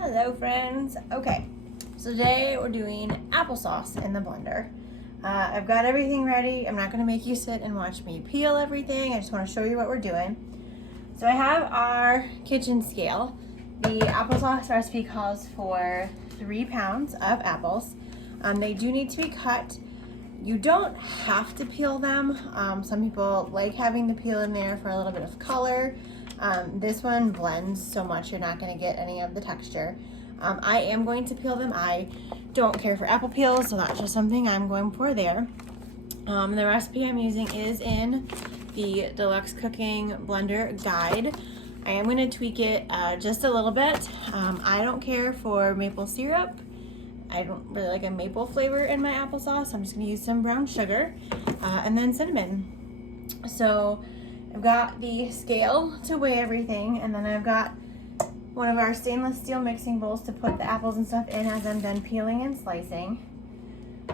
Hello friends. Okay, so today we're doing applesauce in the blender. I've got everything ready. I'm not going to make you sit and watch me peel everything. I just want to show you what we're doing. So I have our kitchen scale. The applesauce recipe calls for 3 pounds of apples. They do need to be cut. You don't have to peel them. Some people like having the peel in there for a little bit of color. This one blends so much you're not going to get any of the texture. I am going to peel them. I don't care for apple peels, so that's just something I'm going for there. The recipe I'm using is in the Deluxe Cooking Blender Guide. I am going to tweak it just a little bit. I don't care for maple syrup. I don't really like a maple flavor in my applesauce. I'm just going to use some brown sugar and then cinnamon. So I've got the scale to weigh everything, and then I've got one of our stainless steel mixing bowls to put the apples and stuff in as I'm done peeling and slicing.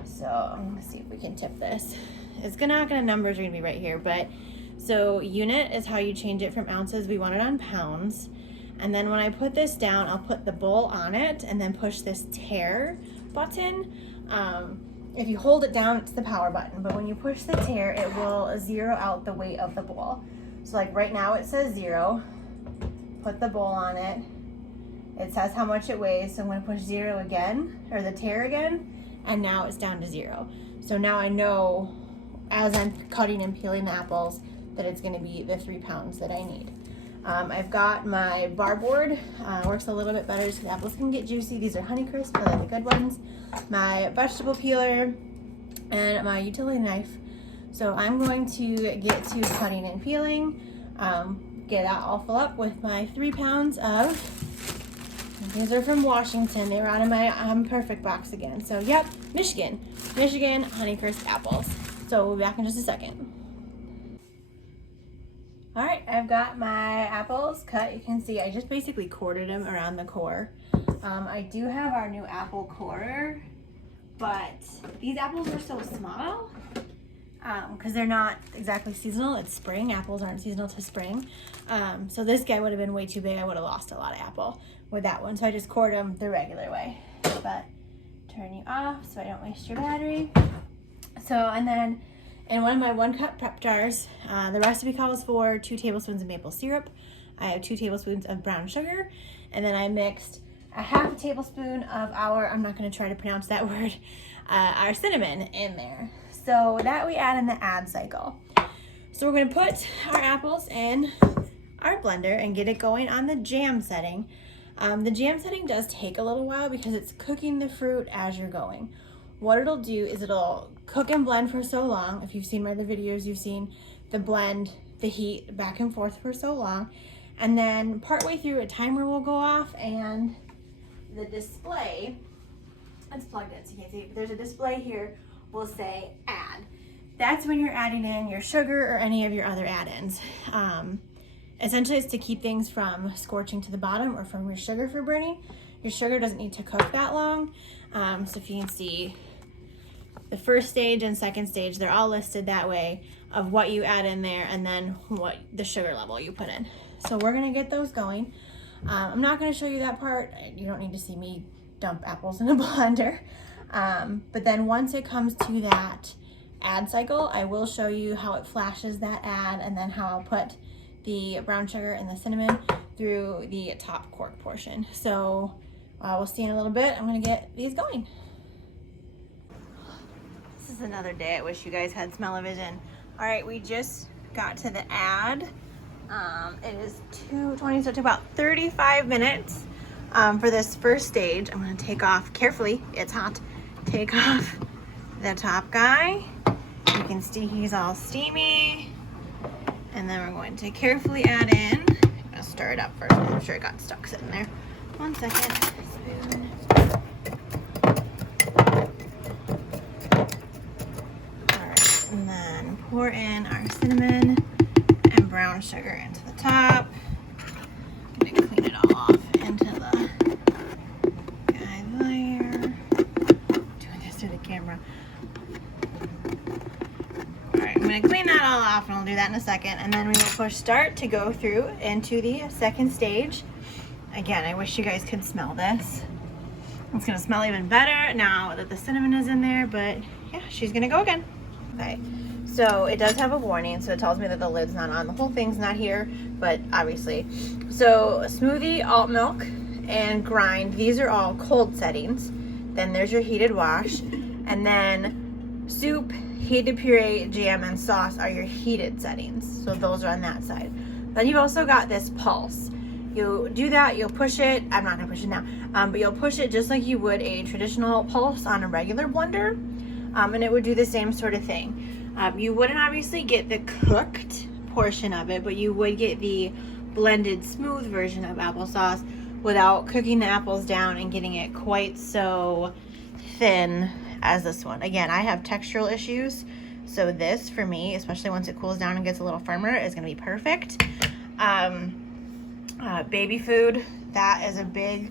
So I'm gonna see if we can tip this. It's not gonna, numbers are gonna be right here, but so unit is how you change it from ounces. We want it on pounds. And then when I put this down, I'll put the bowl on it and then push this tare button. If you hold it down, it's the power button, but when you push the tare, it will zero out the weight of the bowl. So like right now it says 0. Put the bowl on it. It says how much it weighs, so I'm going to push 0 again, or the tare again, and now it's down to 0. So now I know as I'm cutting and peeling the apples that it's going to be the 3 pounds that I need. I've got my bar board, works a little bit better so the apples can get juicy. These are Honeycrisp, I like the good ones. My vegetable peeler and my utility knife. So I'm going to get to cutting and peeling, get that all full up with my 3 pounds of, these are from Washington. They were out of my Perfect box again. So yep, Michigan Honeycrisp apples. So we'll be back in just a second. All right, I've got my apples cut. You can see I just basically quartered them around the core. I do have our new apple quarter, but these apples are so small because they're not exactly seasonal. It's spring. Apples aren't seasonal to spring. So this guy would have been way too big. I would have lost a lot of apple with that one. So I just quartered them the regular way. But turn you off so I don't waste your battery. So, and then in one of my 1-cup prep jars, the recipe calls for 2 tablespoons of maple syrup. I have 2 tablespoons of brown sugar, and then I mixed a half a tablespoon of our, I'm not going to try to pronounce that word, our cinnamon in there. So that we add in the add cycle. So we're going to put our apples in our blender and get it going on the jam setting. The jam setting does take a little while because it's cooking the fruit as you're going. What it'll do is it'll cook and blend for so long. If you've seen my other videos, you've seen the blend, the heat back and forth for so long. And then partway through, a timer will go off and the display, it's plugged in so you can't see it, but there's a display here, will say add. That's when you're adding in your sugar or any of your other add-ins. Essentially, it's to keep things from scorching to the bottom or from your sugar for burning. Your sugar doesn't need to cook that long. So if you can see, the first stage and second stage, they're all listed that way of what you add in there and then what the sugar level you put in. So we're gonna get those going. I'm not gonna show you that part. You don't need to see me dump apples in a blender. But then once it comes to that add cycle, I will show you how it flashes that add and then how I'll put the brown sugar and the cinnamon through the top cork portion. So we'll see in a little bit. I'm gonna get these going. This is another day. I wish you guys had smell-o-vision. All right, we just got to the add. It is 2:20, so it took about 35 minutes for this first stage. I'm gonna take off carefully. It's hot. Take off the top guy. You can see he's all steamy. And then we're going to carefully add in. I'm gonna stir it up first. I'm sure it got stuck sitting there. 1 second. Spoon. Alright, and then pour in our cinnamon and brown sugar into the top. I'm gonna clean it all off into the guy there. Doing this through the camera. Alright, I'm gonna clean that all off and I'll do that in a second. And then we will push start to go through into the second stage. Again, I wish you guys could smell this. It's gonna smell even better now that the cinnamon is in there, but yeah, she's gonna go again. Okay, so it does have a warning, so it tells me that the lid's not on. The whole thing's not here, but obviously. So smoothie, alt milk, and grind, these are all cold settings. Then there's your heated wash, and then soup, heated puree, jam, and sauce are your heated settings. So those are on that side. Then you've also got this pulse. You do that, you'll push it, I'm not gonna push it now, but you'll push it just like you would a traditional pulse on a regular blender, and it would do the same sort of thing. You wouldn't obviously get the cooked portion of it, but you would get the blended smooth version of applesauce without cooking the apples down and getting it quite so thin as this one. Again, I have textural issues, so this for me, especially once it cools down and gets a little firmer, is gonna be perfect. Baby food, that is a big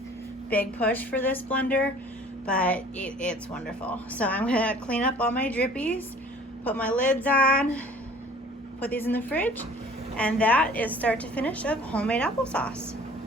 push for this blender, but it's wonderful. So I'm gonna clean up all my drippies, put my lids on, put these in the fridge, and that is start to finish of homemade applesauce.